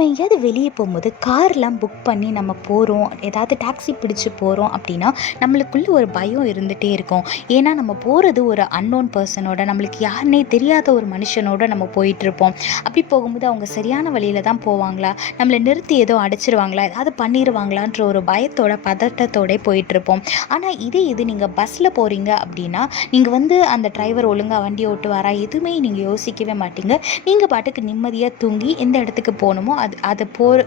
நம்ம எங்கேயாவது வெளியே போகும்போது கார்லாம் புக் பண்ணி நம்ம போகிறோம், ஏதாவது டாக்ஸி பிடிச்சி போகிறோம் அப்படின்னா நம்மளுக்குள்ள ஒரு பயம் இருந்துகிட்டே இருக்கும். ஏன்னா நம்ம போகிறது ஒரு அன்னோன் பர்சனோட, நம்மளுக்கு யாருன்னே தெரியாத ஒரு மனுஷனோட நம்ம போயிட்டுருப்போம். அப்படி போகும்போது அவங்க சரியான வழியில் தான் போவாங்களா, நம்மளை நிறுத்தி ஏதோ அடிச்சிருவாங்களா, ஏதாவது பண்ணிடுவாங்களான்ற ஒரு பயத்தோட பதட்டத்தோட போயிட்டுருப்போம். ஆனால் இது நீங்கள் பஸ்ஸில் போகிறீங்க அப்படின்னா நீங்கள் அந்த டிரைவர் ஒழுங்காக வண்டி ஓட்டுவாரா எதுவுமே நீங்கள் யோசிக்கவே மாட்டீங்க. நீங்கள் பாட்டுக்கு நிம்மதியாக தூங்கி எந்த இடத்துக்கு போகணுமோ அது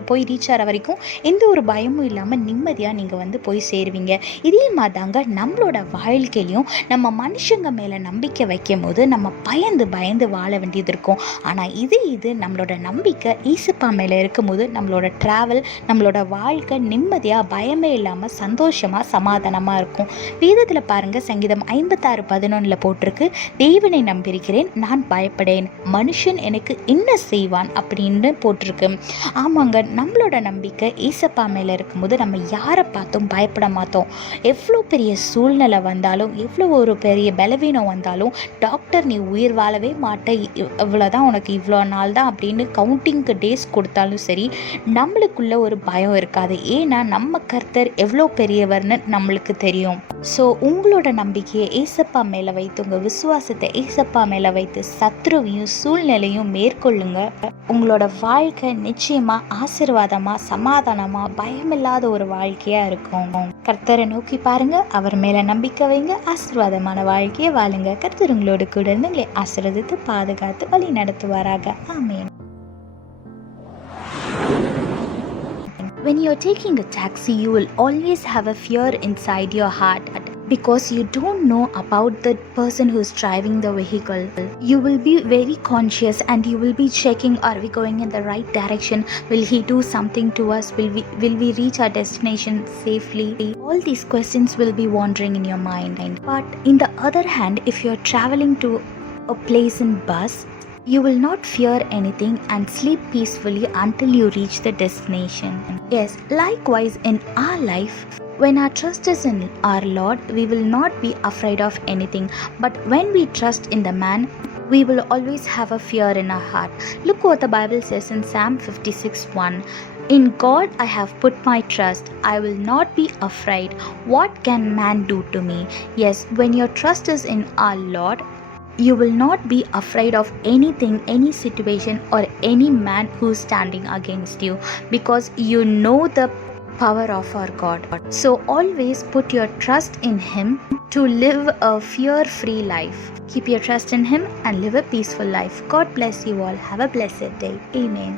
போய் ரீச் ஆகிற வரைக்கும் எந்த ஒரு பயமும் இல்லாமல் நிம்மதியாக நீங்கள் போய் சேருவீங்க. இதே மாதிரி தாங்க நம்மளோட வாழ்க்கையிலையும் நம்ம மனுஷங்க மேலே நம்பிக்கை வைக்கும் போது நம்ம பயந்து வாழ வேண்டியது இருக்கும். ஆனால் இது நம்மளோட நம்பிக்கை ஈசப்பா மேலே இருக்கும்போது நம்மளோட ட்ராவல், நம்மளோட வாழ்க்கை நிம்மதியாக பயமே இல்லாமல் சந்தோஷமாக சமாதானமாக இருக்கும். வேதத்தில் பாருங்கள், சங்கீதம் 56:11 போட்டிருக்கு, தேவனை நம்பியிருக்கிறேன், நான் பயப்படேன், மனுஷன் எனக்கு என்ன செய்வான் அப்படின்னு போட்டிருக்கு. ஆமாங்க, நம்மளோட நம்பிக்கை ஏசப்பா மேலே இருக்கும்போது நம்ம யாரை பார்த்தும் பயப்பட மாட்டோம். எவ்வளோ பெரிய சூழ்நிலை வந்தாலும், எவ்வளோ ஒரு பெரிய பலவீனம் வந்தாலும், டாக்டர் நீ உயிர் வாழவே மாட்டே, இவ்வளோதான் உனக்கு, இவ்வளோ நாள் தான் அப்படின்னு கவுண்டிங்க்கு டேஸ் கொடுத்தாலும் சரி, நம்மளுக்குள்ள ஒரு பயம் இருக்காது. ஏன்னா நம்ம கர்த்தர் எவ்வளோ பெரியவர்னு நம்மளுக்கு தெரியும். ஸோ உங்களோட நம்பிக்கையை ஏசப்பா மேலே வைத்து, உங்கள் விசுவாசத்தை ஏசப்பா மேலே வைத்து சத்ருவையும் சூழ்நிலையும் மேற்கொள்ளுங்க. உங்களோட வாழ்க்கை நிச்சயமாக ஆசீர்வாதமாக சமாதானமாக பயமில்லாத ஒரு வாழ்க்கையாக இருக்கும். கர்த்தரை நோக்கி பாருங்க, அவர் மேலே நம்பிக்கை வைங்க, ஆசீர்வாதமான வாழ்க்கையை வாழுங்க. கர்த்தர் உங்களோட கூட இருந்து உங்களை ஆசீர்வதித்து பாதுகாத்து வழி நடத்துவாராக. ஆமென். When you're taking a taxi, you will always have a fear inside your heart because you don't know about the person who's driving the vehicle. You will be very conscious and you will be checking, are we going in the right direction? Will he do something to us? Will we reach our destination safely? All these questions will be wandering in your mind. But in the other hand, if you're traveling to a place in bus, you will not fear anything and sleep peacefully until you reach the destination. Yes, likewise in our life, when our trust is in our Lord, we will not be afraid of anything. But when we trust in the man, we will always have a fear in our heart. Look what the Bible says in Psalm 56:1. In God I have put my trust. I will not be afraid. What can man do to me? Yes, when your trust is in our Lord, you will not be afraid of anything, any situation or any man who's standing against you, because you know the power of our God. So always put your trust in him to live a fear-free life. Keep your trust in him and live a peaceful life. God bless you all. Have a blessed day. Amen.